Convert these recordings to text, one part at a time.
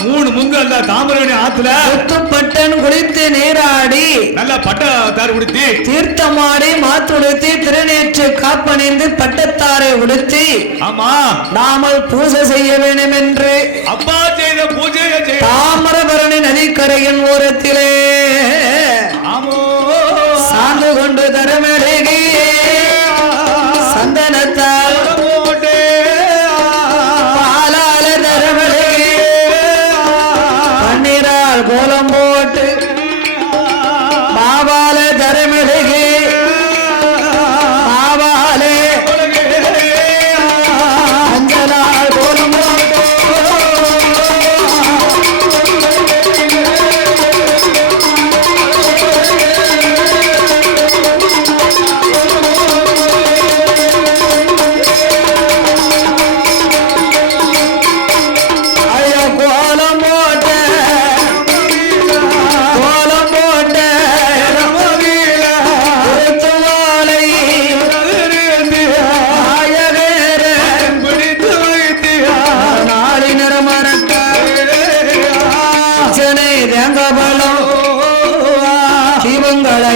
மூணு முங்கு அல்ல தாமரை ஆத்துல முத்துப்பட்டன் குளித்து நீராடி நல்ல பட்டத்தார் உடுத்தி தீர்த்தமாடி மாத்துடுத்தி திருநேற்று காப்பணிந்து பட்டத்தாரை உடுத்தி ஆமா நாமல் பூஜை செய்ய வேண்டும் என்று அப்பா செய்த பூஜையை தாமிரபரணி நதிக்கரையின் ஓரத்திலே சார்ந்து கொண்டு தரமழகி சந்தனத்தால் பாலால தரமழகி பன்னீரால் கோலம் போட்டு பாபால தரமழகி பாபாலே அஞ்சலால் கோலம் போட்டு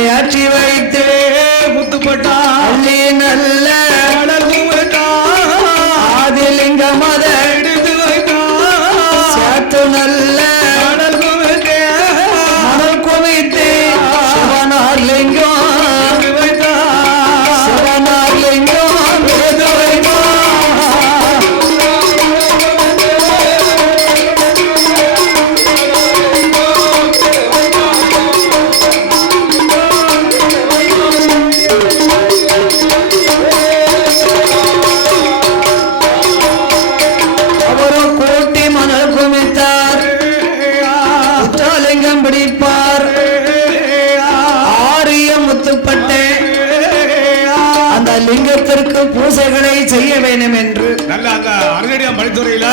ஆற்றி வைத்து முத்துப்பட்டா அள்ளி நல்ல ஆதிலிங்க மத எடுத்து வைத்தா சேர்த்து நல்ல மணல் குவித்து சிவனார் லிங்கம் வைத்தா சிவனார் லிங்கம் வைத்தா லிங்கத்திற்கு பூஜைகளை செய்ய வேண்டும் என்று நல்ல அந்த அருணடியாம் படித்துறையில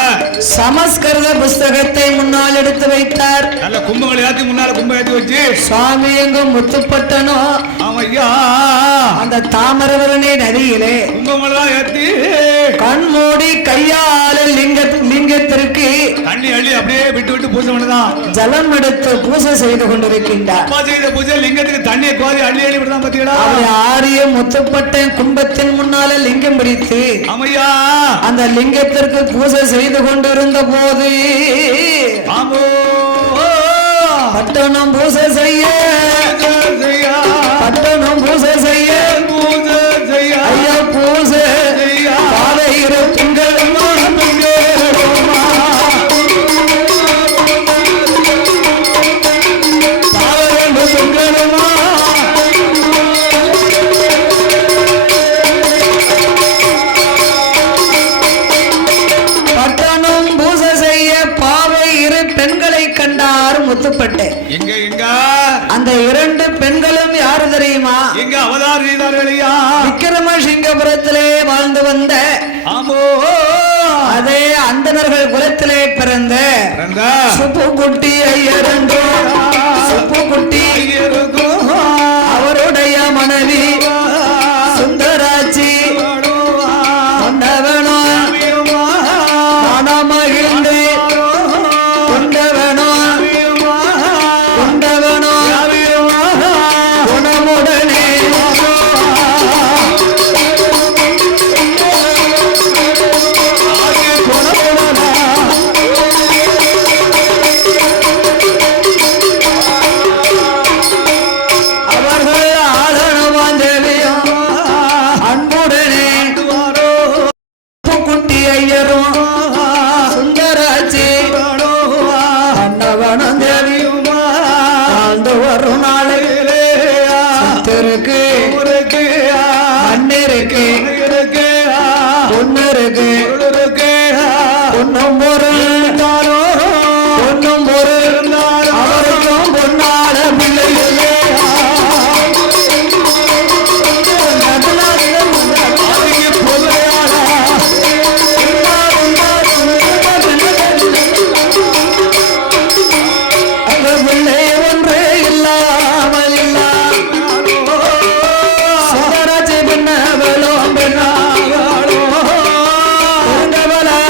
சமஸ்கிருத புஸ்தகத்தை முன்னால் எடுத்து வைத்தார். நல்ல கும்பங்களை ஏற்றி முன்னால கும்ப ஏற்றி வச்சு சுவாமி எங்கும் முத்துப்பட்டனோ ஐயா அந்த தாமிரபரணி நதியிலே கும்பமெல்லாம் ஏற்றி கண்மூடி கையால லிங்கத்திற்கு தண்ணி அள்ளி அப்படியே விட்டு விட்டு பூஜை பண்ணதான் ஜலம் எடுத்து பூஜை செய்து கொண்டிருக்கின்றார். செய்த பூஜை லிங்கத்துக்கு தண்ணியை கோதி அள்ளி அள்ளி விடுதான் பாத்தீங்களா. ஆரிய முத்துப்பட்ட கும்பத்தின் முன்னால லிங்கம் பிடித்து ஆமையா அந்த லிங்கத்திற்கு பூஜை செய்து கொண்டிருந்த போது பட்டணம் பூஜை செய்ய பட்டணம் பூஜை செய்ய ஐயா பூஜை பாதையிற திங்கள் முத்துப்பட்டு அந்த இரண்டு பெண்களும் யாரு தெரியுமா? எங்க அவதாரம் செய்தார்களையா விக்கிரமசிங்கபுரத்திலே வாழ்ந்து வந்த அதே அந்தணர்கள் குலத்திலே பிறந்த சுப்புக்குட்டி ஐயரங்கோ சுப்புக்குட்டி அவருடைய மனைவி சுந்தராட்சி கொண்டவனோ மனமகிழ்ந்து கொண்டவனோ கொண்டவனோ குணமுடனே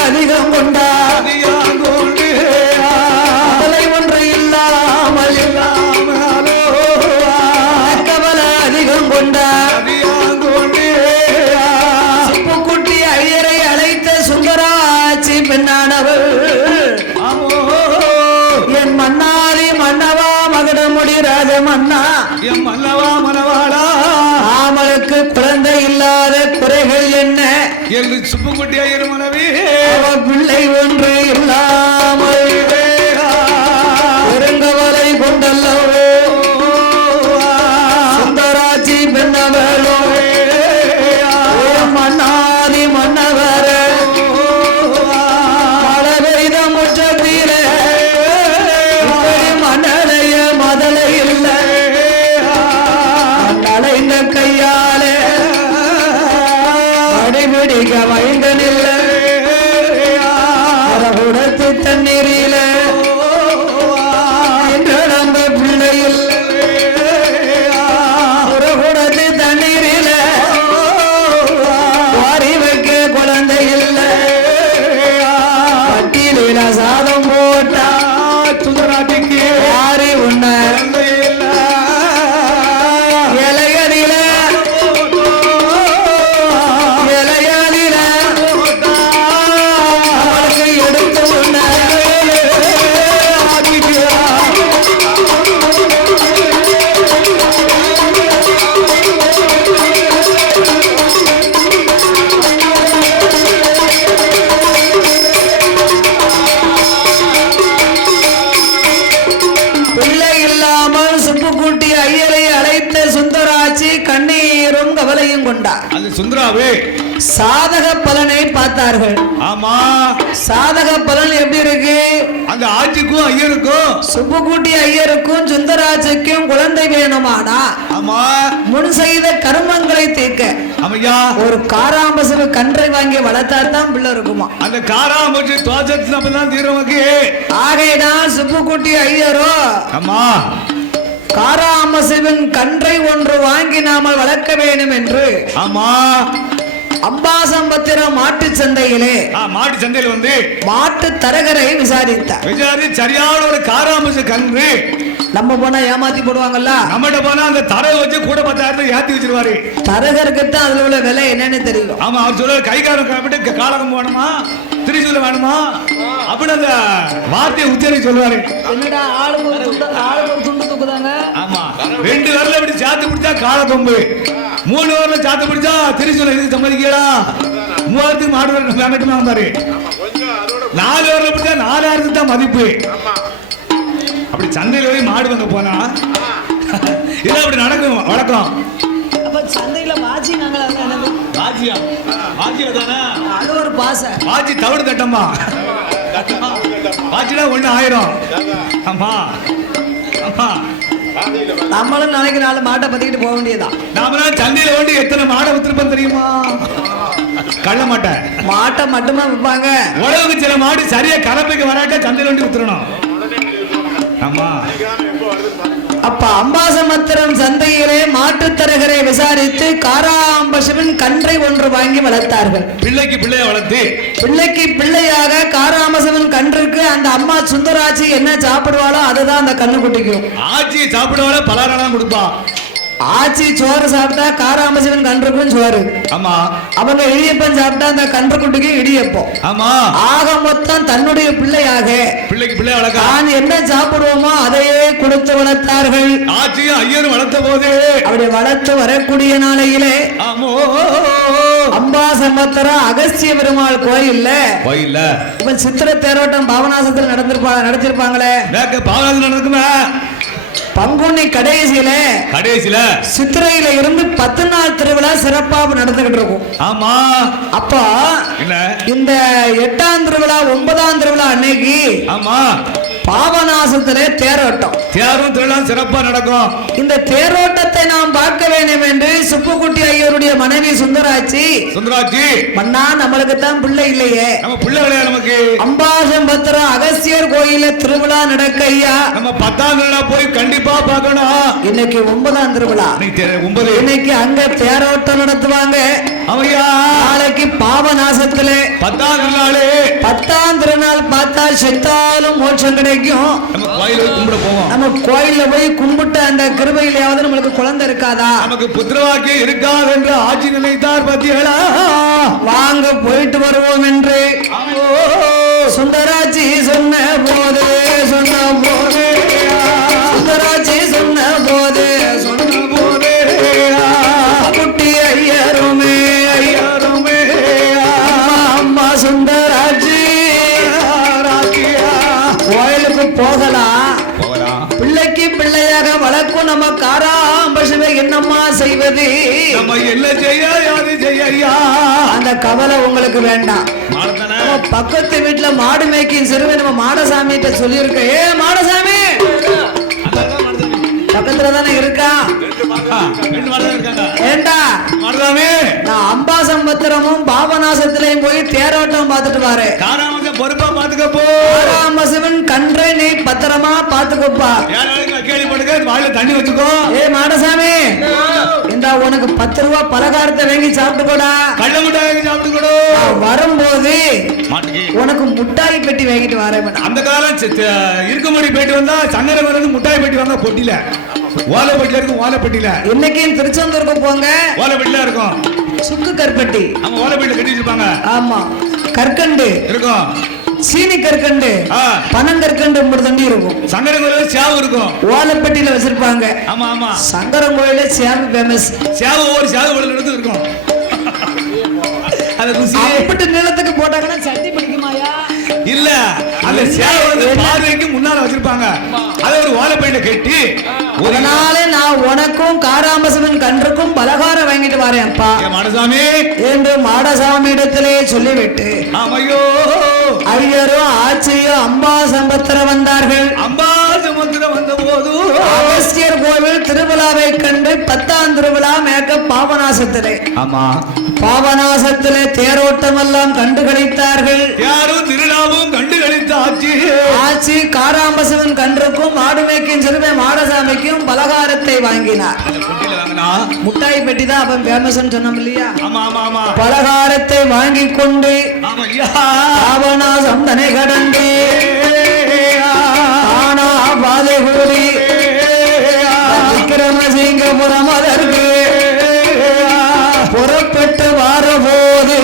அதிகம் கொண்டா எம் மல்லவா மனவாளா அவளுக்கு குழந்தை இல்லாத குறைகள் என்ன என்று சுப்புக்குட்டி ஐயர் மனைவி அவ பிள்ளை ஒன்று இல்லாமல் பெருங்கவலை கொண்டல்லவோ சுந்தராட்சி பெண்ணவளோ மன்னாதி மன்னவர மழை பெய்த முற்றத்தில மன்னடைய மதலை இல்லை அலைந்த கையாலே அடிபிடிக்க வைந்தனில்ல உடத்து தண்ணீரில என்று நம்ப பிள்ளையில் ஒரு குடத்து தண்ணீரில வாரி வைக்க குழந்தை இல்லை பட்டியலில சாதம் போட்டா சுந்தராட்டிக்கு யாரி உன்ன அந்த சுந்தராவே சாதக பலனை பார்த்தார்கள். ஆமா, சாதக பலன் எப்படி இருக்கு? அந்த ஆட்சிக்கும் ஐயருக்கும் சுப்புக்குட்டி ஐயருக்கும் சுந்தராட்சிக்கும் குழந்தை வேணுமானா ஆமா முன் செய்த கர்மங்களை தீர்க்க அமையா ஒரு காராம்பசு கன்றை வாங்கி வளர்த்தா தான் பிள்ளை இருக்குமா. அந்த காராம்பசு தோசத்து அப்பதான் தீர்வுக்கு ஆகையினால் சுப்புக்குட்டி ஐயரோ ஆமா காராமசிவன் கன்றை ஒன்று வாங்கி நாமல் வளர்க்க வேண்டும் என்று ஆமா அம்பாசம்பத்திரம் மாட்டு சந்தையிலே மாட்டு சந்தையில் வந்து மாட்டு தரகரை விசாரித்தார். சரியான ஒரு காராமசு கன்று நம்ம போனா ஏமாத்தி போடுவாங்கல்ல, நம்மகிட்ட போனா அந்த தரகு வச்சு கூட 10,000 ஏத்தி வச்சிருவாரு. தரகருக்கு தான் அதுல உள்ள விலை என்னன்னு தெரியும். ஆமா, அவர் சொல்ற கைகாரம் காப்பிட்டு காலகம் வேணுமா திரிசூல வேணுமா அப்படின்னு அந்த வார்த்தையை உச்சரி சொல்லுவாரு. என்னடா ஆளுக்கு ஒரு துண்டு தூக்குதாங்க. ஆமா, 2 வரல இப்படி சாத்து பிடிச்சா கால கொம்பு, 3 வரல சாத்து பிடிச்சா திரிசூல இதுக்கு சம்மதிக்கலா 3000 மாடு வேங்கட்டுமா வந்தாரு. 4 வரல பிடிச்சா 4000 தான் மதிப்பு. அப்படி சந்தையில் போய் மாடு வாங்க போனா இது அப்படி நடக்கும் வழக்கம். அப்ப சந்தையில வாஜி நாங்களா என்னது வாஜியா வாஜியா தானே அது ஒரு பாச வாஜி தவிடு தட்டம்மா வாஜினா 1000. ஆமா ஆமா, நம்மளும் நாளைக்கு 4 மாட்டை பத்திக்கிட்டு போக வேண்டியதான். நாம சந்தையில வந்து எத்தனை மாடை வித்துருப்போம் தெரியுமா? கள்ள மாட்டை மாட்டை மட்டுமா விற்பாங்க. உழவுக்கு சில மாடு சரியா கலப்பைக்கு வராட்ட சந்தையில வந்து வித்துறணும். ஆமா, அப்ப அம்பாசமுத்திரம் சந்தையிலே மாட்டு தரகரை விசாரித்து காராம்பசுவின் கன்றை ஒன்று வாங்கி வளர்த்தார்கள். பிள்ளைக்கு பிள்ளைய வளர்த்து பிள்ளைக்கு பிள்ளையாக காராம்பசுவின் கன்றுக்கு அந்த அம்மா சுந்தராட்சி என்ன சாப்பிடுவாளோ அதுதான் அந்த கண்ணு குட்டிக்கும். ஆட்சி சாப்பிடுவாளோ பலகாரம் கொடுப்பா. ஆச்சி சோறு சாப்பிட்டா காராம்பசுவின் கன்றுக்கும் சோறு. ஆமா, அவங்க இடியப்பன் சாப்பிட்டா அந்த கன்று குட்டிக்கு இடியப்பம். ஆமா, ஆக மொத்தம் தன்னுடைய பிள்ளையாக பிள்ளைக்கு பிள்ளை வளர்க்க தான் என்ன சாப்பிடுவோமோ அதையே கொடுத்து வளர்த்தார்கள். ஆட்சியும் ஐயரும் வளர்த்த போது அப்படி வளர்த்து வரக்கூடிய நாளையிலே அம்பாசம்பத்திரம் அகஸ்திய பெருமாள் கோயில்ல இப்ப சித்திர தேரோட்டம் பாவநாசத்தில் நடத்திருப்பாங்களே. பாவநாசம் நடக்குமே பங்குனி கடைசியில சித்திரையில இருந்து 10 நாள் திருவிழா சிறப்பா நடந்துகிட்டு இருக்கும். ஆமா, அப்ப இந்த 8ஆம் திருவிழா 9ஆம் திருவிழா அன்னைக்கு ஆமா பாபநாசத்திலே தேரோட்டம் திருவிழா சிறப்பா நடக்கும். இந்த தேரோட்டத்தை நாம் பார்க்க வேண்டும் என்று சுப்புக்குட்டி ஐயருடைய மனைவி சுந்தராட்சி மன்னா நம்மளுக்கு தான் பிள்ளை இல்லையே, நம்ம பிள்ளை கிடையாது நமக்கு. அம்பாசம்பத்திரம் அகஸ்தியர் கோயில திருவிழா நடக்க ஐயா நம்ம 10ஆம் திருவிழா போய் கண்டிப்பா பார்க்கணும். இன்னைக்கு 9ஆம் திருவிழா, இன்னைக்கு அங்க தேரோட்டம் நடத்துவாங்க. நாளைக்கு பாபநாசத்திலே 10ஆம் திருநாள் பார்த்தா செத்தாலும் மோட்சம் கிடைக்கும். நம்ம கோயில்ல போய் கும்பிட்டு அந்த கிருபையிலாவது நம்மளுக்கு குழந்தை இருக்காதா, நமக்கு புத்திரவாக்கியம் இருக்காது என்று ஆட்சி நினைத்தார். பத்தியலா வாங்க போயிட்டு வருவோம் என்று சுந்தராட்சி சொன்ன போது சுந்தராட்சி சொன்ன போது என்னம்மா செய்வது? நம்ம என்ன செய்ய யாது செய்ய ஐயா. அந்த கவலை உங்களுக்கு வேண்டாம். நம்ம பக்கத்து வீட்டுல மாடு மேய்க்கும் சிறுவை நம்ம மாடசாமிகிட்ட சொல்லியிருக்க. ஏ மாடசாமி, பக்கத்துல தானே இருக்கா? ஏண்டா நான் அம்பாசம்பத்திரமும் பாபநாசத்திலையும் போய் தேரோட்டம் பார்த்துட்டு வரேன். பொறுப்பா பாத்துக்கப்போ. சிவன் கன்றை நீ பத்திரமா பாத்துக்கப்பா. கேள்விப்படுங்க, வாயில தண்ணி வச்சுக்கோ. ஏ மாடசாமி, இந்த உனக்கு 10 ரூபா பலகாரத்தை வாங்கி சாப்பிட்டு கூட, கள்ள முட்டாய் வாங்கி சாப்பிட்டு கூட. வரும்போது உனக்கு முட்டாய் பெட்டி வாங்கிட்டு வரேன். அந்த காலம் இருக்கும்படி போயிட்டு வந்தா சங்கர வந்து முட்டாய் பெட்டி வாங்க பொட்டில ஓலைப்பட்டில இருக்கும். ஓலைப்பட்டில இன்னைக்கு திருச்செந்தூருக்கு போங்க, ஓலைப்பட்டில இருக்கும். சுக்கு கற்பட்டி அவங்க ஓலைப்பட்டில கட்டி வச்சிருப்பாங்க. ஆமா, கற்கண்டு இருக்கும், சீனி கற்கண்டு, பனங்கற்கண்டு தண்ணி இருக்கும். சங்கரன் கோயில சேவு இருக்கும், ஓலைப்பட்டியில வச்சிருப்பாங்க. ஆமா ஆமா, சங்கரன் கோயில சேவு ஃபேமஸ். சேவு ஒரு சேவு எடுத்து இருக்கும். அது அப்படி நிலத்துக்கு போட்டாங்கன்னா சட்டி பிடிக்குமாயா? இல்ல, அந்த சேவை வந்து பார்வைக்கு முன்னால வச்சிருப்பாங்க. அதை ஒரு ஓலைப்பையில கட்டி, ஒரு நாளே நான் உனக்கும் காராமசவன் கன்றுக்கும் பலகாரம் வாங்கிட்டு வரேன் அப்பா மாடசாமி என்று மாடசாமி இடத்திலே சொல்லிவிட்டு, ஐயோ ஐயரும் ஆட்சியும் அம்பாசம்பத்திரம் வந்தார்கள். அம்பாசம்பத்திரம் வந்த போது அகஸ்தியர் கோவில் திருவிழாவை கண்டு 10ஆம் திருவிழா மேற்க பாபநாசத்திலே. ஆமா, பாபநாசத்திலே தேரோட்டம் எல்லாம் கண்டு கழித்தார்கள். யாரும் திருவிழாவும் கண்டு கழித்த ஆட்சி காராம்பசவன் கன்றுக்கும் மாடு மேய்க்கும் சிறுமை மாடசாமிக்கும் பலகாரத்தை வாங்கினார். முட்டாய் பெட்டி தான் அப்ப ஃபேமஸ் சொன்னோம் இல்லையா? பலகாரத்தை வாங்கி கொண்டு பாபநாசம் தனை கடந்து ஆனா பாதை கூடி விக்கிரமசிங்கபுரம் அதற்கு புறப்பட்டு வரபோது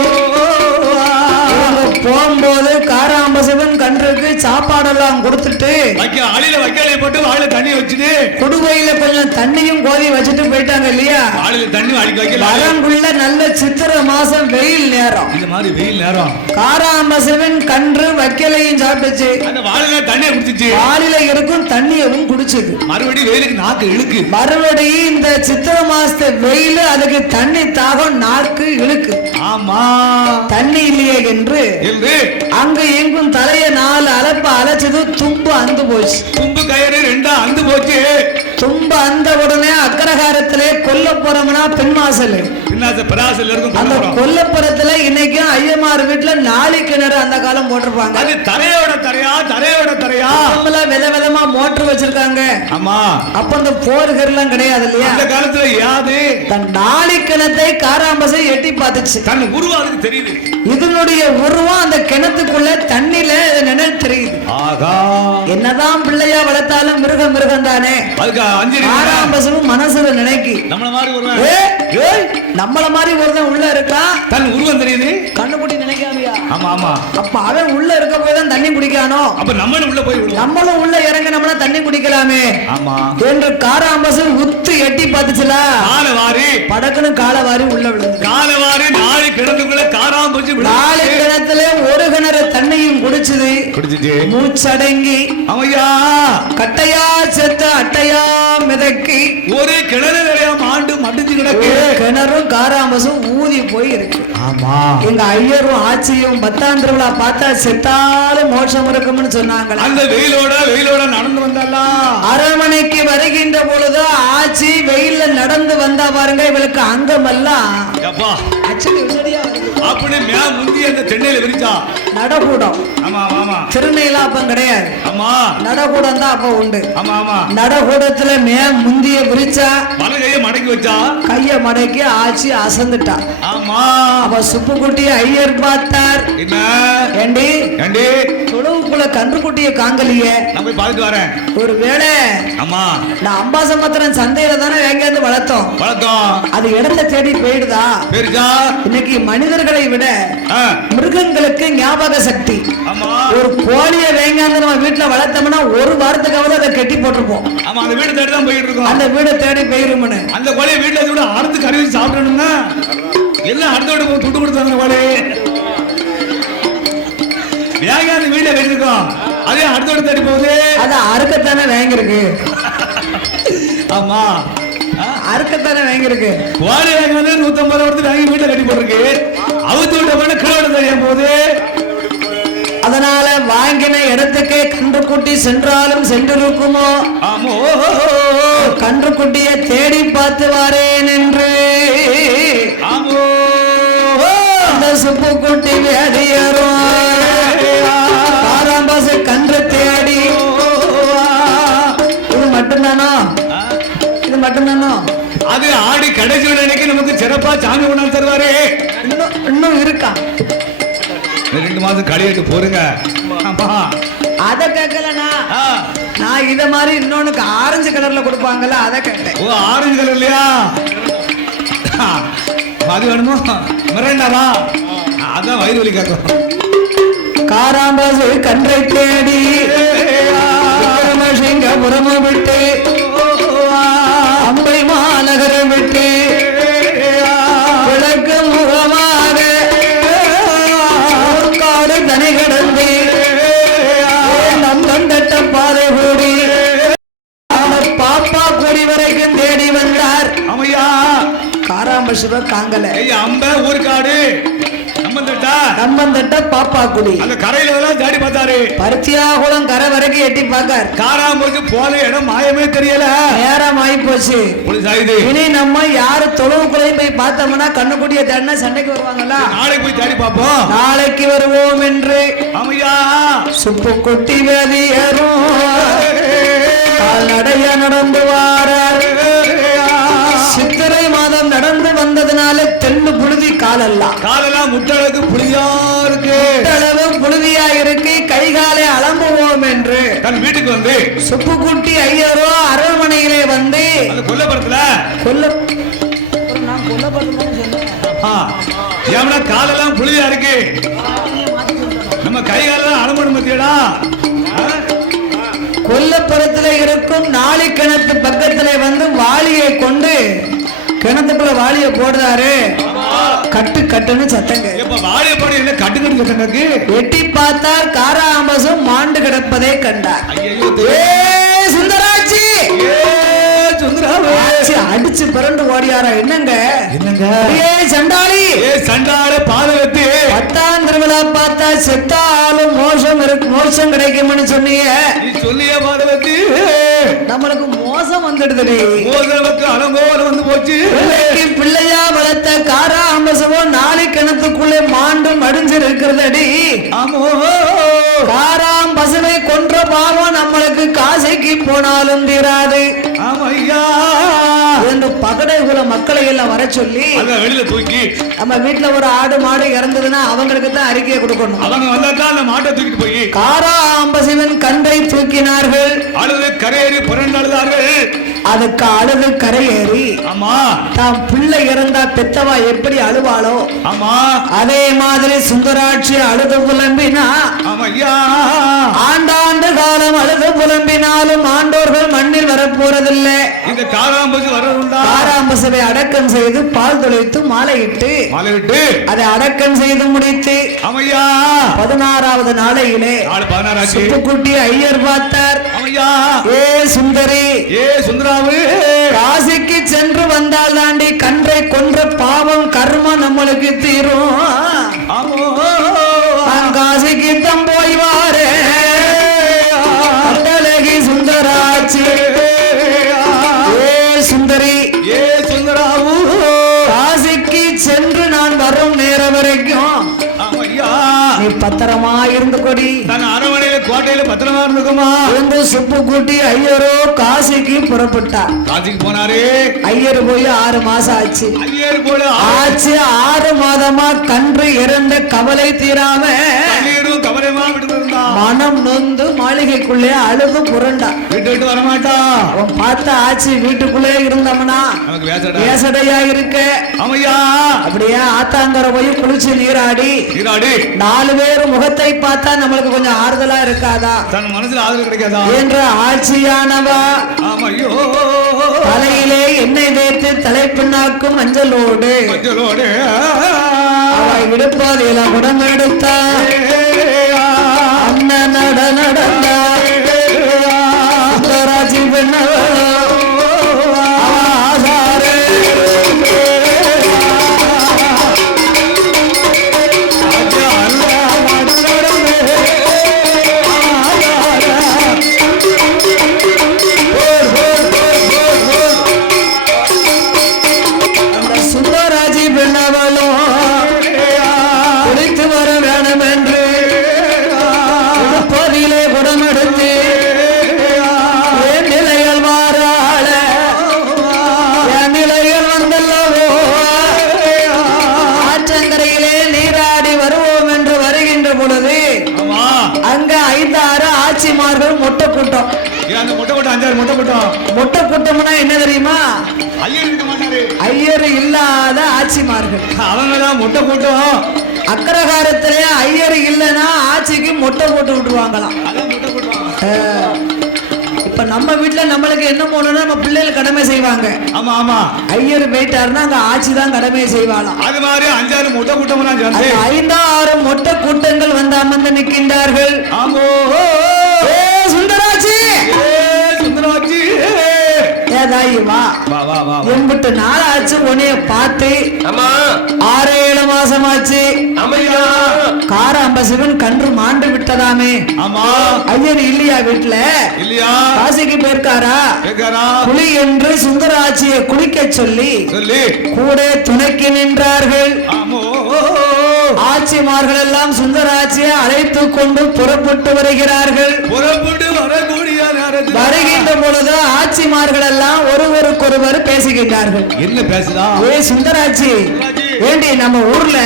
போகும்போது காராம்பசிவன் கன்றுக்கு சாப்பாடெல்லாம் கொடுத்துட்டு வைக்கலை போட்டு வாயில தண்ணி வச்சுட்டு குடுவையில கொஞ்சம் தண்ணியும் கோதி வச்சுட்டு போயிட்டாங்க இல்லையா? தண்ணி வரங்குள்ள நல்ல சித்திரை மாசம் வெயில் நேரம். இந்த மாதிரி வெயில் நேரம் காராம்பசிவன் கன்று வைக்கலையும் சாப்பிட்டுச்சு. அந்த வாளில தண்ணியை குடிச்சிச்சு. வாளில இருக்கும் தண்ணியவும் குடிச்சது. மறுபடியும் வெயிலுக்கு நாக்கு இழுக்கு. மறுபடியும் இந்த சித்திரை மாசத்து வெயில் அதுக்கு தண்ணி தாகம் நாக்கு இழுக்கு. ஆமா, தண்ணி இல்லையே என்று அங்கு எங்கும் தலைய 4 அலப்ப அலைச்சது. தும்பு அந்து போச்சு. தும்பு கயிறு 2 அந்து போச்சு. தும்பு அந்த உடனே அக்கரகாரத்திலே கொல்லப்புறம்னா பின்வாசல் அந்த கொல்லப்புறத்துல இன்னைக்கும் ஐயமார் வீட்டுல 4 கிணறு அந்த காலம் போட்டிருப்பாங்க. அது தரையோட தரையா வித விதமா மோட்டர் வச்சிருக்காங்க. ஆமா, அப்ப அந்த போர்கள் எல்லாம் கிடையாது இல்லையா? அந்த காலத்துல யாது தன் 4 கிணத்தை காராம்பசை எட்டி பார்த்துச்சு. தன் உருவம் அதுக்கு தெரியுது. இதனுடைய உருவம் அந்த கிணத்துக்குள்ள தண்ணில நிழல் தெரியுது. ஆகா, என்னதான் பிள்ளையா வளர்த்தாலும் மிருகம் தானே. காராம்பசமும் மனசுல நினைக்கி நம்மள மாதிரி ஒருத்தன் உள்ள இருக்கா, தன் உருவம் தெரியுது, கண்ணுக்குட்டி நினைக்காமையா? ஆமா ஆமா, அப்ப அவன் உள்ள இருக்க போய் தான் தண்ணி குடிக்கானோ. அப்ப நம்மளும் உள்ள போய் நம்மளும் உள்ள இறங்க நம்மள தண்ணி குடிக்கலாமே. ஆமா என்று காராம்பசு உத்து எட்டி பார்த்துச்சுல. காலவாரி படக்குன்னு காலவாரி உள்ள விழுந்து. காலவாரி 4 கிணத்துக்குள்ள காராம்பசு 4 கிணத்துல ஒரு கிணறு தண்ணியும் குடிச்சுது. மூச்சடங்கி அவையா கட்டையா செத்த அட்டையா மிதக்கி ஒரு கிணறு நிறைய மாண்டு மடிஞ்சு கிடக்கு. கிணறும் காராம்பசும் ஊதி போய் இருக்கு. ஆமா, எங்க ஐயரும் ஆட்சியும் 10ஆம் திருவிழா பார்த்தா செத்தாலும் மோட்சம் இருக்கும்னு சொன்னாங்க. அந்த வெயிலோட நடந்து வந்தாலாம். அரண்மனைக்கு வருகின்ற பொழுது ஆட்சி வெயில்ல நடந்து வந்தா பாருங்க, இவளுக்கு அங்கமெல்லாம் அப்படி முந்தி அந்த தென்னையில விரிச்சா நடக்கூடம். ஆமா ஆமா, திருநெல்லாம் அப்ப கிடையாது. ஆமா, நடக்கூடம் தான் அப்ப உண்டு. ஆமா ஆமா, நடக்கூடத்துல முந்திய விரிச்சா கைய மடக்கி வச்சா கைய மடக்கி ஆட்சி அசந்துட்டா. ஆமா, அப்ப சுப்புக்குட்டி ஐயர் பார்த்தார். என்ன ஏண்டி தொழுவுக்குள்ள கன்றுக்குட்டிய காங்கலியே நான் போய் பார்த்துட்டு வரேன். ஒரு வேளை ஆமா நான் அம்பாசம்பத்திரம் சந்தையில தானே வாங்கியாந்து வளர்த்தோம். அது இடத்தை தேடி போயிடுதா? இன்னைக்கு மனிதர்களை விட மிருகங்களுக்கு ஞாபக சக்தி. ஒரு கோழிய வேங்காந்து நம்ம வீட்டுல வளர்த்தோம்னா ஒரு வாரத்துக்காவது அதை கட்டி போட்டிருப்போம். ஆமா, அந்த வீடு தேடி தான் போயிட்டு இருக்கோம். அந்த வீடை தேடி போயிருமனு அந்த கோழிய வீட்டுல கூட அறுத்து கறி சாப்பிடணும்னா எல்லாம் அடுத்தோட துட்டு கொடுத்தாங்க. கோழி வேங்காந்து வீட்டுல வச்சிருக்கோம், அதே அடுத்தோட தேடி போகுது. அதை அறுக்கத்தானே வாங்கிருக்கு. ஆமா, அறுக்கத்தானே வாங்கியிருக்கு. கோழி வாங்கி 150 ரூபாய் வாங்கி வீட்டுல கட்டி போட்டிருக்கு. அவுத்து விட்ட பண்ண கிலோட தெரியும் போது. அதனால வாங்கின இடத்துக்கே கன்றுக்குட்டி சென்றாலும் சென்றிருக்குமோ? ஆமோ கன்றுக்குட்டியை தேடி பார்த்து வாரேன் என்று ஆமோ அந்த சுப்புக்குட்டி வேடியரும் காராம்பாசு கன்று தேடி. இது மட்டும்தானோ? இது மட்டும்தானோ? அது ஆடி கடைசி அன்னைக்கு நமக்கு சிறப்பா சாமி கொண்டாந்து தருவாரு. இன்னும் இருக்கா? 2 மாசம் கழியிட்டு போருங்க. அத கேட்கலண்ணா, நான் இத மாதிரி இன்னொன்னுக்கு ஆரஞ்சு கலர்ல கொடுப்பாங்கல்ல, அத கேட்டேன். ஓ, ஆரஞ்சு கலர்லயா? அது வேணுமோ? மிரண்டாவா? அதான் வயிறு வலி கேட்கும். காராம்பாசு கன்றை தேடி சிங்கபுரம் விட்டு அம்பை மாநகரம் விட்டு விளக்கு முகமாக காடு தனி கடந்து நம்பந்தட்ட பாதை கூடி பாப்பா கூடி வரைக்கும் தேடி வந்தார். அம்மையா காராம்பசுவ காங்கல அம்ப ஊருக்காடு நம்பந்தட்ட பாப்பா குடி அந்த கரையில எல்லாம் தேடி பார்த்தாரு. பருத்தியாகுளம் கரை வரைக்கும் எட்டி பார்க்கார். காராம்பசு போன இடம் மாயமே தெரியல. நேரம் ஆகி போச்சு. இனி நம்ம யாரு தொழுவுக்குள்ளையும் போய் பார்த்தோம்னா கண்ணுக்குட்டிய தேடினா சண்டைக்கு வருவாங்களா? நாளைக்கு போய் தேடி பார்ப்போம். நாளைக்கு வருவோம் என்று அம்மையா சுப்பு குட்டி வேதியரும் நடைய நடந்து வாரார். சித்திரை மாதம் நடந்து வந்ததுனால தென்னு புழுதி காலெல்லாம் முட்டளவுக்கு புளியா இருக்கு. முட்டளவு புழுதியா இருக்கு. கைகாலை அலம்புவோம் என்று தன் வீட்டுக்கு வந்து சுப்புக்குட்டி ஐயரோ அரண்மனையிலே வந்து காலெல்லாம் புழுதியா இருக்கு. நம்ம கைகாலெல்லாம் அலம்பணும் பத்தியடா. கொல்லப்புறத்துல இருக்கும் நாளி கிணத்து பக்கத்துல வந்து வாளியை கொண்டு கிணத்துக்குள்ள வாளிய போடுறாரு. கட்டு கட்டுன்னு சத்தங்க. வாளிய போடு என்ன கட்டு கட்டு சத்தங்க. எட்டி பார்த்தார். காராம்பசும் மாண்டு கிடப்பதை கண்டார். சுந்தராட்சி அடிச்சு பிறண்டு ஓடியாரா? என்னங்க என்னங்க? சண்டாளி சண்டாள பாதகத்து 10ஆம் திருவிழா பார்த்தா செத்தாலும் மோசம் கிடைக்கும்னு சொன்னீங்க. சொல்லிய பாதகத்து நம்மளுக்கு மோசம் வந்துடுது. அலங்கோலம் வந்து போச்சு. பிள்ளையா வளர்த்த காராம்பசமோ நாளை கிணத்துக்குள்ளே மாண்டும் அடிஞ்சிருக்கிறதடி. ஆமோ காராம்பசுவை கொன்ற பாவம் நம்மளுக்கு காசைக்கு போனாலும் தீராது. ஆமையா என்று பகடை குல மக்களை எல்லாம் வர சொல்லி வெளியில தூக்கி நம்ம வீட்டுல ஒரு ஆடு மாடு இறந்ததுன்னா அவங்களுக்கு தான் அறிக்கையை கொடுக்கணும். அவங்க வந்தாக்கா அந்த மாட்டை தூக்கிட்டு போய் காராம்பசுவின் கன்றை தூக்கினார்கள். அழுது கரையேறி புரண்டாளுதார்கள். அதுக்கு அழுது கரையேறி ஆமா தாம் பிள்ளை இறந்தா பெத்தவா எப்படி அழுவாளோ ஆமா அதே மாதிரி சுந்தராட்சி அழுது புலம்பினா. ஆமையா ஆண்டாண்டு காலம் அழுது புலம்பினாலும் ஆண்டோர்கள் மண்ணில் வரப்போறதில்லை. இந்த காராம்பசு வரவுண்டா? காராம்பசுவை அடக்கம் செய்து பால் துளைத்து மாலையிட்டு அதை அடக்கம் செய்து முடித்து ஆமையா 16வது நாளையிலே சுப்புக்குட்டி ஐயர் பார்த்தார். ஆமையா ஏ சுந்தரி சுந்தராவு காசிக்கு சென்று வந்தால் தாண்டி கன்றை கொன்ற பாவம் கர்ம நம்மளுக்கு தீரும். காசிக்கு தம் போய் வாரே அட்டலகி சுந்தராட்சி. சுந்தரி சுந்தராவு காசிக்கு சென்று நான் வரும் நேரம் வரைக்கும் நீ பத்திரமா இருந்து கொடி. தன் அரண்மனையில கோட்டையில பத்திரமா இருந்துக்குமா என்று சுப்புக்குட்டி ஐயரோ காசிக்கு புறப்பட்டார். காசிக்கு போனாரு. ஐயர் போய் 6 மாசம் ஆச்சு. ஐயர் போல ஆச்சு 6 மாதமா கன்று இறந்த கவலை தீராம கவலைமா விட்டு மனம் நொந்து மாளிகைக்குள்ளே அழுது புரண்டா. விட்டு வரமாட்டா. அவன் பார்த்த ஆச்சு வீட்டுக்குள்ளே இருந்தவனா வேசடையா இருக்க. ஆமையா அப்படியே ஆத்தாங்கர போய் குளிச்சு நீராடி 4 பேர் முகத்தை பார்த்தா நம்மளுக்கு கொஞ்சம் ஆறுதலா இருக்காதா? தன் மனசுல ஆறுதல் கிடைக்காதா என்ற ஆட்சியானவா தலையிலே எண்ணெய் தேய்த்து தலைப்பின்னாக்கும் மஞ்சளோடு அவரை விடுப்பாதையில குடம் எடுத்தா அண்ணன் நடந்தாராட்சி பெண்ணவா ஐயர் இல்லாத ஆட்சிமார்கள். அவங்கதான் முட்டை கூட்டம். அக்ரஹாரத்திலே ஐயர் இல்லைன்னா ஆட்சிக்கு மொட்டை போட்டு விட்டுருவாங்களாம். அதான் முட்டை கூட்டம். இப்ப நம்ம வீட்டுல நம்மளுக்கு என்ன போனோம்னா நம்ம பிள்ளைகள் கடமை செய்வாங்க. ஆமா ஆமா. ஐயர் போயிட்டாருன்னா அங்க ஆட்சி தான் கடமை செய்வாளாம். அது மாதிரி 5-6 முட்டை கூட்டம் 5-6 மொட்டை கூட்டங்கள் வந்து அமர்ந்து நிற்கின்றார்கள். ஆமோ சுந்தராட்சி, சுந்தராட்சி வா வா வா வா. எம்பிட்டு நாளாச்சு உன்னைய பார்த்து. 6-7 மாசமாச்சு. காராம்பசிவன் கன்று மாண்டு விட்டதாமே. ஆமா. ஐயர் இல்லையா வீட்டுல? இல்லையா. காசிக்கு போயிருக்காரா? குளி என்று சுந்தராட்சியை குளிக்க சொல்லி கூட துணைக்கு நின்றார்கள். ஆட்சிமார்கள் எல்லாம் சுந்தராட்சியை அழைத்து கொண்டு புறப்பட்டு வருகிறார்கள். வருகின்ற பொழுது ஆட்சிமார்கள் எல்லாம் ஒருவருக்கொருவர் பேசுகின்றார்கள். என்ன பேசுதா? ஏ சுந்தராட்சி, ஏண்டி நம்ம ஊர்ல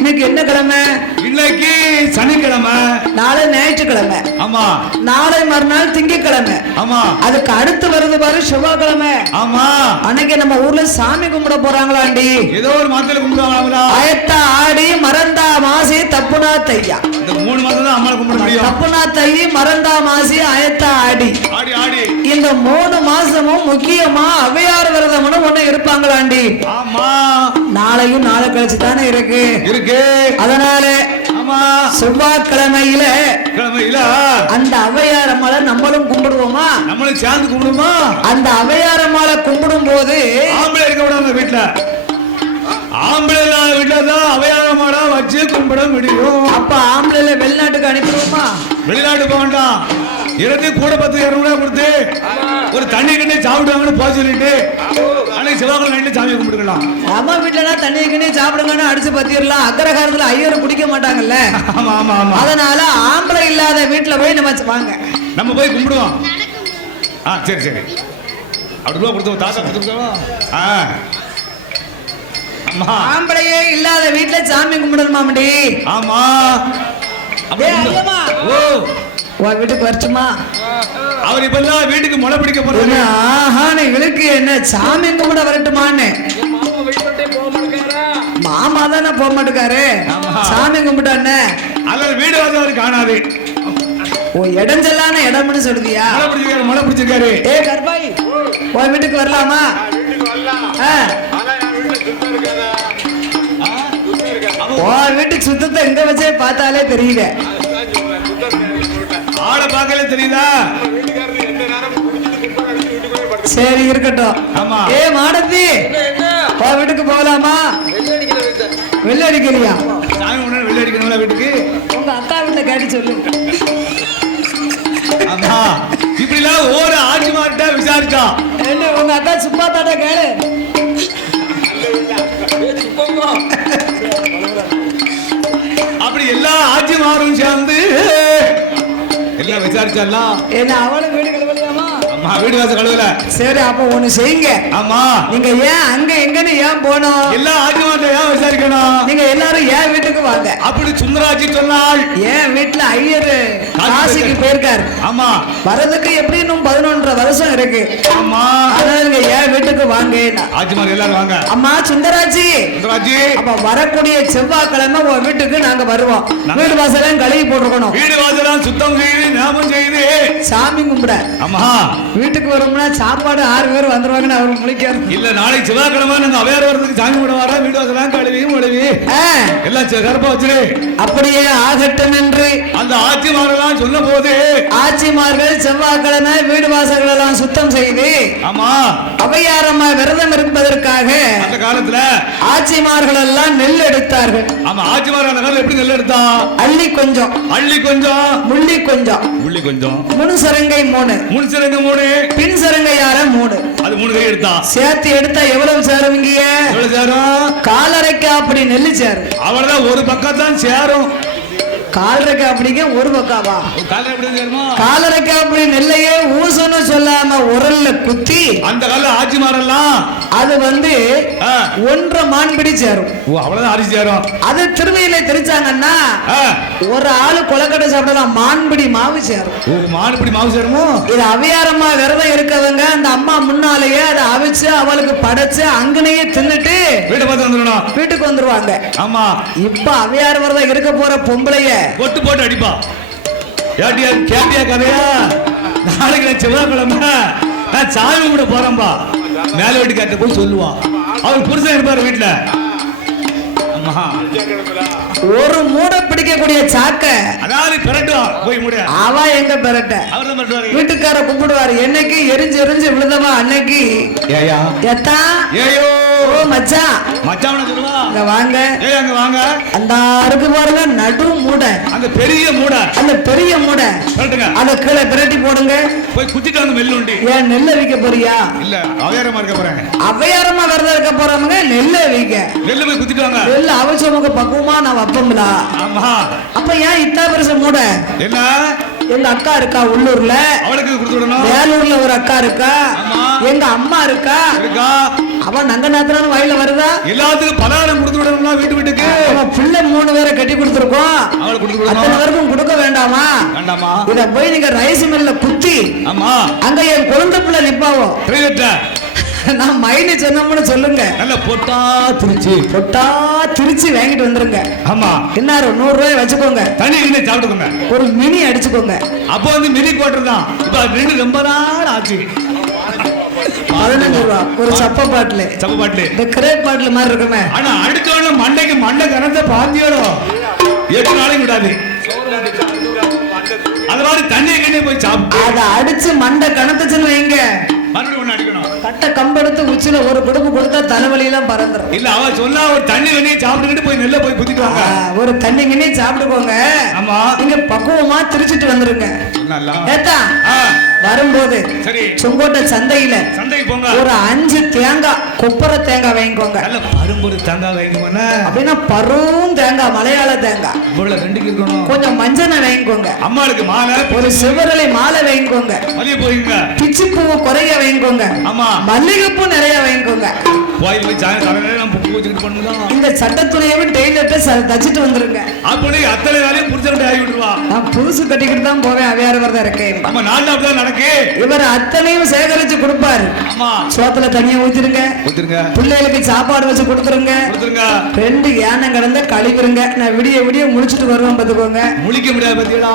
இன்னைக்கு என்ன கிழமை? இன்னைக்கு சனிக்கிழமை. நாளை ஞாயிற்றுக்கிழமை. ஆமா. நாளை மறுநாள் திங்கட்கிழமை. ஆமா. அதுக்கு அடுத்து வருது பாரு செவ்வாய்க்கிழமை. ஆமா. அன்னைக்கு நம்ம ஊர்ல சாமி கும்பிட போறாங்களாண்டி. ஏதோ ஒரு மாதத்துல கும்பிடுவாங்களா? ஆயத்தா ஆடி மறந்தா மாசி தப்புனா தையா. இந்த 3 மாதம் தான் அம்மா கும்பிட முடியும். தப்புனா தையி மறந்தா மாசி ஆயத்தா ஆடி. ஆடி ஆடி. இந்த 3 மாசமும் முக்கியமா அவையார் விரதம்னு ஒண்ணு இருப்பாங்களாண்டி. ஆமா. நாளையும் நாளை கழிச்சு தானே இருக்கு. அதனால செவ்வாய்க்கிழமையில அந்த அவையார் அம்மாளை நம்மளும் கும்பிடுவோமா? நம்மளும் சேர்ந்து கும்பிடுவோமா? அந்த அவையார் அம்மாளை கும்பிடும் போது ஆம்பளை இருக்க விடாம வீட்டுல, ஆம்பளை இல்லாத வீட்டுல தான் அவையார் அம்மாளை வச்சு கும்பிட முடியும். அப்ப ஆம்பளை வெளிநாட்டுக்கு அனுப்பிடுவோமா? வெளிநாட்டு போக வேண்டாம். இறந்து கூட 10-200 கொடுத்து ஒரு தண்ணி கிண்ணி சாப்பிடுவாங்கன்னு போக சொல்லிட்டு அன்னைக்கு செவ்வாய்க்கிழமை நைட்ல சாமியை கும்பிட்டுக்கலாம். அம்மா வீட்டுல தண்ணி கிண்ணி சாப்பிடுங்கன்னு அடிச்சு பத்திரலாம். அக்கரகாரத்துல ஐயர் குடிக்க மாட்டாங்கல்ல. ஆமா ஆமா ஆமா. அதனால ஆம்பளை இல்லாத வீட்டுல போய் நம்ம வாங்க, நம்ம போய் கும்பிடுவோம். சரி சரி. அப்படி ரூபா கொடுத்து தாத்தா கொடுத்துருக்கோம். ஆம்பளையே இல்லாத வீட்டுல சாமி கும்பிடணுமாமடி. ஆமா. ஓ வீட்டுக்கு வரச்சுமா? அவர் இப்ப வீட்டுக்கு முளை பிடிக்க போறாரு. இவளுக்கு என்ன சாமி கும்பிட வரட்டுமான்னு மாமா தானே போக மாட்டேக்காரு. சாமி கும்பிட்டானே அல்லது வீடு வாசல் காணாது. ஓ இடஞ்செல்லான இடம்னு சொல்லுதியா? முளை பிடிச்சிருக்காரு. ஏ கர்பாய், உன் வீட்டுக்கு வரலாமா? உன் வீட்டுக்கு சுத்தத்தை எங்க வச்சே பார்த்தாலே தெரியல. ஆளை பார்க்கல தெரியுதா? சரி இருக்கட்டும். ஏ மாடத்தி, உன் வீட்டுக்கு போகலாமா? வெள்ளை அடிக்கலையா? சாமி முன்னாடி வெள்ளை அடிக்கணும்ல வீட்டுக்கு. உங்க அக்கா வீட்டை கேட்டு சொல்லு. இப்படிலாம் ஒரு ஆட்சி மாறிட்டா விசாரிச்சா என்ன உங்க அக்கா சும்மா தாட்ட கேளு. அப்படி எல்லா ஆட்சி மாறும் சேர்ந்து எல்லாம் விசாரிச்சாலாம். என்ன அவளும் வீடு கழுவலையாமா? அம்மா வீடு வாசல் கழுவல. சரி அப்ப ஒண்ணு செய்யுங்க. ஆமா. நீங்க ஏன் அங்க எங்கன்னு ஏன் போனோம்? எல்லா ஆட்சி மாற்ற ஏன் விசாரிக்கணும்? நீங்க எல்லாரும் ஏன் வீட்டுக்கு வாங்க. அப்படி சுந்தராட்சி சொன்னாள். ஏன் வீட்டுல ஐயர் காசிக்கு போயிருக்காரு. ஆமா. வரதுக்கு எப்படி இன்னும் 11.5 வருஷம் இருக்கு. ஆமா. அதனால நீங்க ஏன் வீட்டுக்கு வாங்க. ஆட்சி மாறு எல்லாரும் வாங்க. அம்மா சுந்தராட்சி, சுந்தராட்சி அப்ப வரக்கூடிய செவ்வாய்க்கிழமை உங்க வீட்டுக்கு நாங்க வருவோம். வீடு வாசலாம் கழுவி போட்டுக்கணும். வீடு வாசலாம் சுத்தம் செய்து ஞாபகம் செய்து சாமி கும்பிட. ஆமா. வீட்டுக்கு வரும்னா சாப்பாடு 6 பேர் வந்துருவாங்கன்னு அவரு முழிக்காரு. இல்ல நாளைக்கு செவ்வாய்க்கிழமை நாங்க அவையார் வரதுக்கு சாமி கும்பிட வர வீடு வாசலாம் கழுவியும் கழுவி எல்லாம் கருப்பா வச்சிரு. அப்படியே ஆகட்டும் என்று அந்த ஆட்சிமாரெல்லாம் சொல்லும் போது ஆட்சிமார்கள் செவ்வாய்க்கிழமை வீடு வாசல்கள் எல்லாம் சுத்தம் செய்து ஆமா அவையாரம்மா விரதம் இருப்பதற்காக அந்த காலத்துல ஆட்சிமார்கள் எல்லாம் நெல் எடுத்தார்கள். ஆமா. ஆட்சிமார்கள் அந்த காலத்துல எப்படி நெல் எடுத்தா? அள்ளி கொஞ்சம், அள்ளி கொஞ்சம், முள்ளி கொஞ்சம், முள்ளி கொஞ்சம், முன் சரங்கை 3, முன் சரங்கை 3, பின் சரங்கையார 3. அது 3 கை எடுத்தா. சேர்த்து எடுத்தா எவ்வளவு சேருவீங்க? எவ்வளவு சேரும்? காலரைக்கு அப்படி நெல்லு சேரும். அவ்வளவுதான். ஒரு பக்கம் தான் சேரும். காலரைக்கா அப்படிங்க ஒரு பக்காவா காலரை எப்படி தெரியுமா? காலரைக்கா அப்படி நெல்லையே ஊசன்னு சொல்லாம உரல்ல குத்தி அந்த கால ஆட்சிமாரெல்லாம் அது வந்து 1.5 மான்படி சேரும். அவ்வளவுதான் அரிசி சேரும். அது திருமையில தெரிச்சாங்கன்னா ஒரு ஆளு கொலக்கட்டை சாப்பிடலாம் மான்படி மாவு சேரும். மான்படி மாவு சேருமோ? இது அவியாரமா விரதம் இருக்கவங்க அந்த அம்மா முன்னாலேயே அதை அவிச்சு அவளுக்கு படைச்சு அங்கனையே தின்னுட்டு வீட்டுக்கு வந்துருவாங்க. ஆமா, இப்ப அவியார விரதம் இருக்க போற பொம்பளைய கொட்டு போட்டு அடிப்பா. கேட்டியா கதையா? நாளைக்கு நான் செவ்வாய்க்கிழமை நான் சாமி கூட போறேன்பா. மேல வீட்டுக்கார்ட்ட போய் சொல்லுவான். அவர் புருஷன் இருப்பாரு வீட்டுல. ஒரு மூட பிடிக்கக்கூடிய சாக்க அதாவது பிரட்டுவான் போய் மூட. அவ எங்க பிரட்ட? வீட்டுக்கார கும்பிடுவாரு. என்னைக்கு எரிஞ்சு எரிஞ்சு விழுந்தவா அன்னைக்கு எத்தா ஏயோ மச்சான் மச்சான் சொல்லுவா. அங்க வாங்க, அங்க வாங்க. அந்த இருக்கு பாருங்க நடு மூடை, அந்த பெரிய மூடை, அந்த பெரிய மூடை அத கீழே பிரட்டி போடுங்க. போய் குத்திட்டு வந்து நெல்லுண்டி. ஏன் நெல்ல வைக்க போறியா? இல்ல அவையாரமா இருக்க போறேன். அவையாரமா விரதம் இருக்க போறவங்க நெல்ல வைக்க. நெல்ல போய் குத்திட்டு வாங்க. நெல்ல அவச்சவங்க பக்குவமா நான் வைப்போம்ல. ஆமா. அப்ப ஏன் இத்தா பெருசு மூடை? என்ன எங்க அக்கா இருக்கா உள்ளூர்ல, அவளுக்கு கொடுத்து விடணும். வேலூர்ல ஒரு அக்கா இருக்கா, எங்க அம்மா இருக்கா. அவன் நங்க நாத்திரான வயல வருதா? எல்லாத்துக்கும் பலகாரம் கொடுத்து விடணும்னா வீட்டு வீட்டுக்கு. அவன் பிள்ளை 3 பேரை கட்டி கொடுத்துருக்கோம். அவளுக்கு கொடுத்து விடணும். அத்தனை பேருக்கும் கொடுக்க வேண்டாமா? வேண்டாமா. இத போய் நீங்க ரைஸ் மில்ல குத்தி. ஆமா. அங்க என் குழந்தை பிள்ளை நிப்பாவோ. நான் மைனி சொன்னோம்னு சொல்லுங்க. நல்ல பொட்டா திருச்சி வாங்கிட்டு வந்துருங்க. ஆமா. என்ன 100 ரூபாய் வச்சுக்கோங்க. தண்ணி இன்னும் சாப்பிட்டுக்கோங்க. ஒரு மினி அடிச்சுக்கோங்க. அப்போ வந்து மினி குவார்டர் தான். இப்ப ரெண்டு ரொம்ப நாள் ஆச்சு. 15 ரூபா ஒரு சப்ப பாட்டில். இந்த கிரேட் பாட்டில் மாதிரி இருக்குமே. ஆனா அடிச்சோட மண்டைக்கு மண்டை கனத்த பாந்தியோட 8 நாளைக்கு விடாது. அது மாதிரி தண்ணியை கிட்டே போய் சாப்பிட்டு அதை அடிச்சு மண்டை கனத்துச்சுன்னு வைங்க. மறுபடியும் ஒண்ணு அடிக்கணும். கட்டை கம்பெடுத்து உச்சில ஒரு குடும்பம் கொடுத்தா தலைவலி எல்லாம் பறந்துரும். இல்ல அவ சொன்னா ஒரு தண்ணி வெண்ணி சாப்பிட்டுக்கிட்டு போய் நெல்ல போய் குத்திட்டு வாங்க. ஒரு தண்ணி கிண்ணி சாப்பிட்டுக்கோங்க. ஆமா. நீங்க பக்குவமா திருச்சிட்டு வந்துருங்க. ஏத்தா வரும்போது சரி செங்கோட்டை சந்தைக்கு போங்க. ஒரு 5 தேங்காய் கொப்பரை தேங்காய் வாங்கிக்கோங்க. நல்ல பரும்பொரு தேங்காய் வாங்கிக்கோங்க. அப்படின்னா பரும் தேங்காய் மலையாள தேங்காய். இவ்வளவு 2 இருக்கணும். கொஞ்சம் மஞ்சள் வாங்கிக்கோங்க. அம்மாளுக்கு மாலை. ஒரு சிவரளி மாலை வாங்கிக்கோங்க. மல்லிகை போய்ங்க. பிச்சி பூவை குறைய வாங்கிக்கோங்க. ஆமா. மல்லிகைப்பூ நிறைய வாங்கிக்கோங்க. கோயில் போய் சாயங்காலம் பூ வச்சுக்கிட்டு பண்ணுங்க. இந்த சட்டத்துணையவே டெய்லர்ட்ட தச்சிட்டு வந்துருங்க. அப்படி அத்தனை வேலையும் புடிச்சிட்டு ஆகி விட்டுருவா. நான் புதுசு கட்டிக்கிட்டு தான் போவேன். அவையார வரதா இருக்கேன். நம்ம 4 நாள் தான் நடக்கு. இவர் அத்தனையும் சேகரிச்சு கொடுப்பாரு. ஆமா. சோத்துல தண்ணியை ஊத்திருங்க. பிள்ளைகளுக்கு சாப்பாடு வச்சு கொடுத்துருங்க. 2 யானை கடந்த கழிவுருங்க. நான் விடிய விடிய முழிச்சிட்டு வருவேன் பாத்துக்கோங்க. முழிக்க முடியாது பாத்தீங்களா?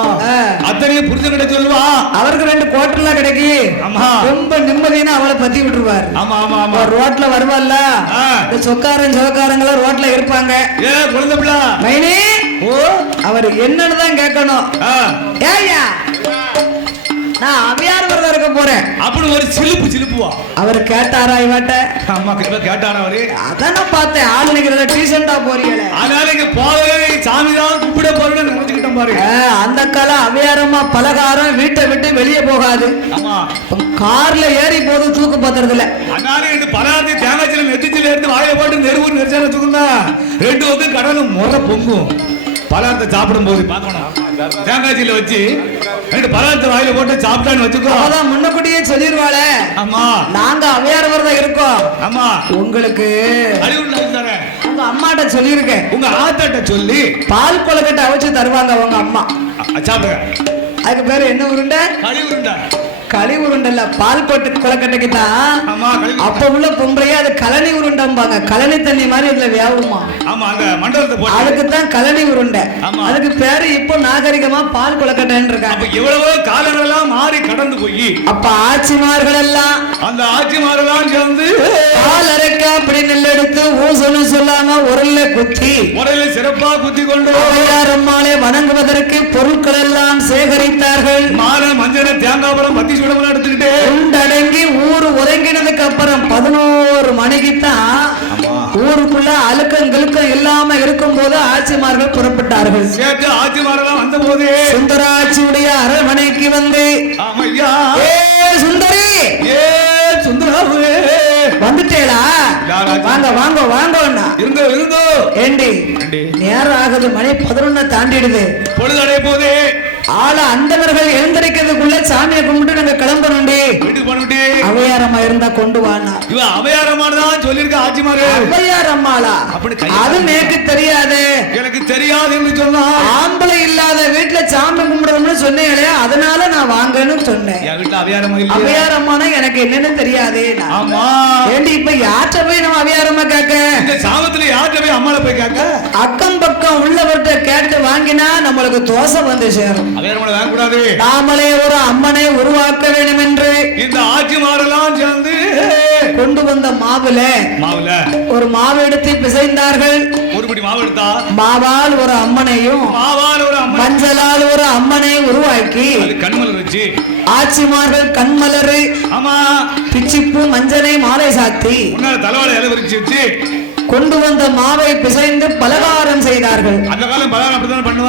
அத்தனையும் புரிஞ்சுக்கிட்ட சொல்லுவா. அவருக்கு 2 குவார்டர்லாம் கிடைக்கி. ஆமா. ரொம்ப நிம்மதியான அவளை பத்தி விட்டுருவாரு. ஆமா ஆமா ஆமா. ரோட்ல வருவாள்ல இந்த சொக்காரங்க ரோட்ல இருப்பாங்க. ஏ குழந்தை பிள்ளை மைனி. ஓ அவர் என்னன்னு தான் கேட்கணும். ஏய்யா நான் அவையார் வரதா இருக்க போறேன் அப்படி ஒரு சிலுப்புவா. அவர் கேட்டாரா இவட்ட? அம்மா கேட்டாரா அவரு? அதான் பார்த்தேன். ஆள் நிக்கிறத டீசெண்டா போறீங்களே. அதனால இங்க போறதே சாமி தான் கூப்பிட போறேன்னு நினைச்சுக்கிட்டேன் பாருங்க. அந்த கால அவையாரமா பலகாரம் வீட்டை விட்டு வெளியே போகாது. ஆமா. கார்ல ஏறி போது தூக்கு பத்துறது இல்ல. அதனால இந்த பலகாரத்தை தேங்காய்ச்சில நெத்திச்சில இருந்து வாயில போட்டு நெருவு நெரிச்சால தூக்குனா 2 வந்து கடலும் முறை பொங்கும். பலகாரத்தை சாப்பிடும் போது பார்க்கணும். தேங்காய்ச்சில வச்சு 2 பலகாரத்தை வாயில போட்டு சாப்பிட்டான்னு வச்சுக்கோ. அதான் முன்னக்கூடியே சொல்லிடுவாளே. ஆமா. நாங்க அவையார் வரதா இருக்கோம். ஆமா. உங்களுக்கு உங்க அம்மாட்ட சொல்லியிருக்கேன். உங்க ஆத்தாட்ட சொல்லி பால் கொலக்கட்டை அவிச்சு தருவாங்க உங்க அம்மா. சாப்பிடுங்க. அதுக்கு பேரு என்ன உருண்டை? களி உருண்டை. களி உருண்டல்ல பால் கொட்டு கொலக்கட்டைக்கு தான். அப்ப உள்ள பொம்பளையே அது கலனி உருண்டம்பாங்க. கலனி தண்ணி மாதிரி இதுல வேவுமா. ஆமா. அங்க மண்டபத்தை போட்டு அதுக்கு தான் கலனி உருண்டை. அதுக்கு பேரு இப்போ நாகரிகமா பால் கொலக்கட்டைன்னு இருக்காங்க. எவ்வளவோ காலங்கள் எல்லாம் மாறி கடந்து போய் அப்ப ஆட்சிமார்கள் எல்லாம் அந்த ஆட்சிமாரெல்லாம் சேர்ந்து பால் அரைக்க அப்படி நெல் எடுத்து ஊசன்னு சொல்லாம உரல்ல குத்தி உரல்ல சிறப்பா குத்தி கொண்டு அம்மாளை வணங்குவதற்கு பொருட்கள் எல்லாம் சேகரித்தார்கள். மாலை மஞ்சள் தேங்காய் பழம் பத்தி சுடமெல்லாம் எடுத்துக்கிட்டு உண்டடங்கி ஊர் உறங்கினதுக்கு அப்புறம் 11 மணிக்கு தான் ஊருக்குள்ள அழுக்கம் கிழுக்கம் இல்லாம இருக்கும் போது ஆட்சிமார்கள் புறப்பட்டார்கள். சேர்த்து ஆட்சிமார்கள் வந்த போது சுந்தராட்சியுடைய அரண்மனைக்கு வந்து சுந்தரி சுந்தராவே வந்துட்டேளா? வாங்க வாங்க வாங்க. இருந்தோ ஏண்டி நேரம் ஆகுது, மணி 11 தாண்டிடுது, பொழுதடைய போதே ஆள அந்தவர்கள் எழுந்திருக்கிறதுக்குள்ள சாமியை கும்பிட்டு நாங்க கிளம்பணும்டி. வீட்டுக்கு போனுட்டு அவையாரம்மா இருந்தா கொண்டு வானா. இவ அவையாரமானதான் சொல்லிருக்க ஆட்சிமாரு. அவையாரம்மாளா? அது எனக்கு தெரியாது. எனக்கு தெரியாது என்று சொன்னா ஆம்பளை இல்லாத வீட்டுல சாமி கும்பிடணும்னு சொன்னீங்களே, அதனால நான் வாங்கன்னு சொன்னேன். என் வீட்டுல அவையாரமா இல்ல. அவையாரம்மானா எனக்கு என்னன்னு தெரியாதே. ஆமா ஏண்டி இப்ப யார்கிட்ட போய் நம்ம அவையாரம்மா கேட்க? இந்த சாமத்துல யார்கிட்ட போய் அம்மால போய் கேட்க? அக்கம் பக்கம் உள்ளவர்கிட்ட கேட்டு வாங்கினா நம்மளுக்கு தோசை வந்து சேரும். அவையாரமா வாங்க கூடாது. நாமளே ஒரு அம்மனை உருவாக்க வேண்டும் என்று இந்த ஆட்சிமாரெல்லாம் சேர்ந்து கொண்டு வந்த மாவுல ஒரு மாவு எடுத்து பிசைந்தார்கள். ஒருபடி மாவு எடுத்தா மாவால் ஒரு அம்மனையும் மஞ்சளால் ஒரு அம்மனை உருவாக்கி கண்மலர் வச்சு ஆட்சிமார்கள் கண்மலரு ஆமா பிச்சிப்பு மஞ்சளை மாலை சாத்தி தலைவாழை இலை விரிச்சு வச்சு கொண்டு வந்த மாவை பிசைந்து பலகாரம் செய்தார்கள். அந்த காலம் பலகாரம் அப்படித்தான் பண்ணுவாங்க.